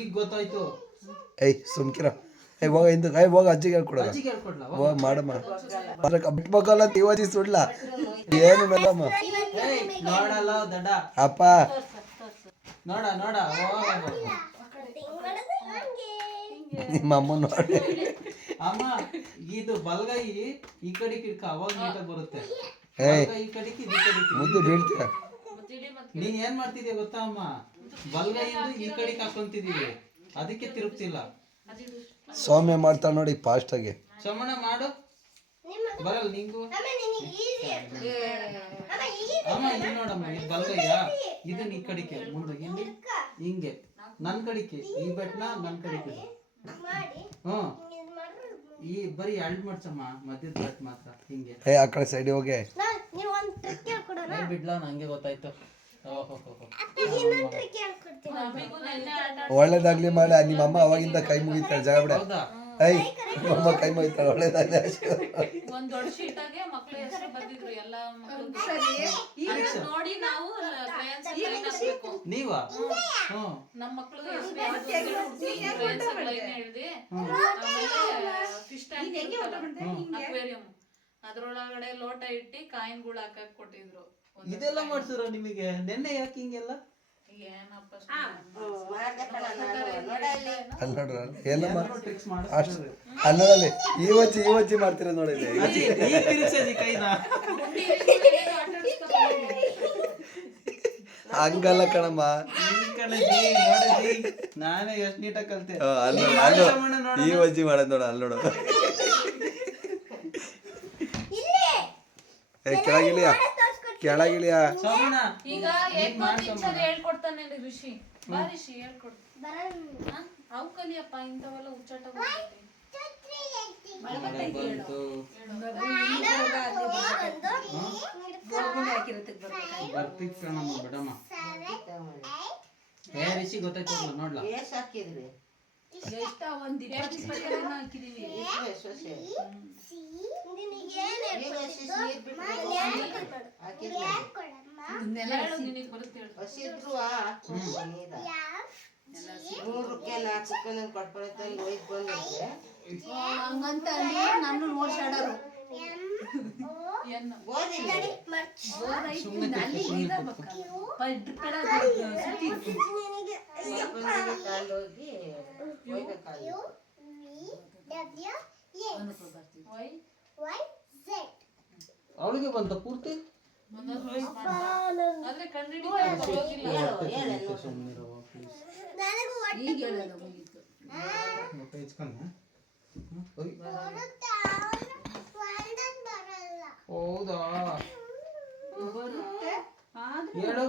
ಈಗ ಗೊತ್ತಾಯ್ತು. ಏಯ್ ಸುಮ್ಕಿರ. ಹೋಗ ಹಿಂದೆ ಹೋಗ ಅಜ್ಜಿಗೆ ಹೇಳ್ಕೊಡ. ಹೋಗ ಮಾಡಮ್ಮ ಬಿಟ್ಬೇಕಲ್ಲ ತೀವತಿ ಸುಡ್ಲ ಏನು ಮೇಡಮ್ಮ ನೋಡಲ್ಲ ದಡ್ಡ ಅಪ್ಪ ನೋಡ ನೋಡ ನಿಮ್ಮ ಅಮ್ಮ ನೋಡಿ ಅಮ್ಮ ಇದು ಬಲ್ಗೈ ಈ ಕಡೆ ಕಿಡ್ಕ ಅವಾಗ ನೀಟಾಗಿ ಬರುತ್ತೆ. ಈ ಕಡೆ ಮುದ್ದೆ ಬೀಳ್ತೀಯ. ನೀನ್ ಏನ್ ಮಾಡ್ತಿದ್ಯಾ ಗೊತ್ತಾ ಅಮ್ಮ, ಬಲ್ಗೈ ಈ ಕಡೆ ಹಾಕೊಂತಿದೀವಿ ಅದಕ್ಕೆ ತಿರುಗ್ತಿಲ್ಲ. ಸೌಮ್ಯ ಮಾಡ್ತಾಳ ನೋಡಿ ಫಾಸ್ಟ್ ಆಗಿ. ಸೋಮಣ್ಣ ಮಾಡು ಬರಲ್ಲ ನಿಂಗು. ಅಮ್ಮ ಇಲ್ಲಿ ನೋಡಮ್ಮ, ಇದು ಬಲ್ಗಯ್ಯ, ಇದನ್ನ ಈ ಕಡಿಕೆ ಮುಂದೆ ಇಲ್ಲಿ ಹಿಂಗೆ ನನ್ ಕಡಿಕೆ ಈ ಬೆಟ್ನ ನನ್ ಕಡಿಕೆ. ಈ ಬರೀ ಎಲ್ಡ್ ಮಾಡ್ಸಮ್ಮ ಮಧ್ಯದ ಬೆಟ್ ಮಾತ್ರ ಹಿಂಗೆ. ಆ ಕಡೆ ಸೈಡ್ ಹೋಗಿ ಬಿಡ್ಲಾ, ನಂಗೆ ಗೊತ್ತಾಯ್ತು. ಒಳ್ಳೇದಾಗ್ಲಿ ಮಾಡಿ ನಿಮ್ಮ ಅಮ್ಮ ಅವಾಗಿಂದ ಕೈ ಮುಗಿತಾಳೆ ಜಾಗ ಬಿಡ. ಐ ಅಮ್ಮ ಕೈ ಮುಗಿತಾಳೆ ಒಳ್ಳೇದಾಗ್ಲಿ. ಒಂದ್ ದೊಡ್ಡ ಶೀಟಾಗೆ ಮಕ್ಳ ಹೆಸರು ಬಂದಿದ್ರು ಎಲ್ಲ ನೋಡಿ ನಾವು ನೀವಾ ನಮ್ಮ ಮಕ್ಳು ಹೇಳ್ದಿ. ಫಿಶ್ ಟ್ಯಾಂಕ್ ಅಕ್ವೇರಿಯಂ ಅದ್ರೊಳಗಡೆ ಲೋಟ ಇಟ್ಟಿ ಕಾಯಿನ್ಗಳು ಹಾಕಕ್ ಕೊಟ್ಟಿದ್ರು. ಇದೆಲ್ಲ ಮಾಡ್ಸಿರೋ ನಿಮಗೆ ನೆನ್ನೆ ಯಾಕೆ ಹಿಂಗೆಲ್ಲ? ಅಲ್ಲಲ್ಲಿ ಇವಚ್ಚಿ ಮಾಡ್ತೀರ ನೋಡಿ. ಹಂಗಲ್ಲ ಕಣಮ್ಮ, ನಾನೇ ಎಷ್ಟು ನೀಟಾಗಿ ಕಲ್ತೆ. ಈ ವಜ್ಜಿ ಮಾಡೋದ್ ನೋಡ ಅಲ್ಲಿ ನೋಡು. ಕೆಳಗಿಳಿಯ ಈಗ ಹೇಳ್ಕೊಡ್ತಾನೆ ಋಷಿ. ಬಾ ಋಷಿ ಹೇಳ್ಕೊಡ್ತ ಅವು ಕಲಿಯಪ್ಪ, ಇಂಥವೆಲ್ಲ ಹುಚ್ಚಾಟ ಬರ್ತಿತ್ತು ಕಣಮ್ಮ ಬಿಡಮ್ಮ. ಋಷಿ ಗೊತ್ತಾಯ್ತು ನೋಡ್ಲಾ ಎಷ್ಟ ಒಂದ್ 20 ಹಾಕಿದೀವಿ. ಹಂಗಂತ ನಾನು ನೋಡ್ಸಾಡರು ಅವಳಿಗೆ ಬಂತ ಪೂರ್ತಿ. ಹೌದಾ ಹೇಳು.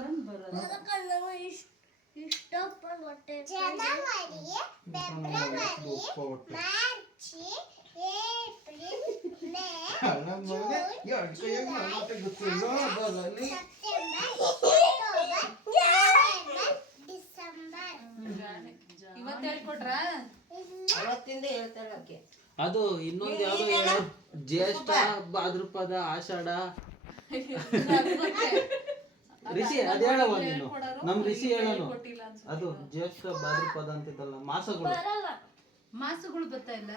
ಅದು ಇನ್ನೊಂದು ಯಾವ್ದೋ ಹೇಳೋ, ಜ್ಯೇಷ್ಠ ಭಾದ್ರಪದ ಆಷಾಢ. ಋಷಿ ಅದ ಹೇಳವ ನೀನು, ನಮ್ ಋಷಿ ಹೇಳೋನು ಅದು ಜ್ಯೇಷ್ಠ ಭಾದ್ರಪದ ಅಂತಿದ್ದಲ್ಲ ಮಾಸಗಳು ಬರ್ತಾ ಇಲ್ಲ.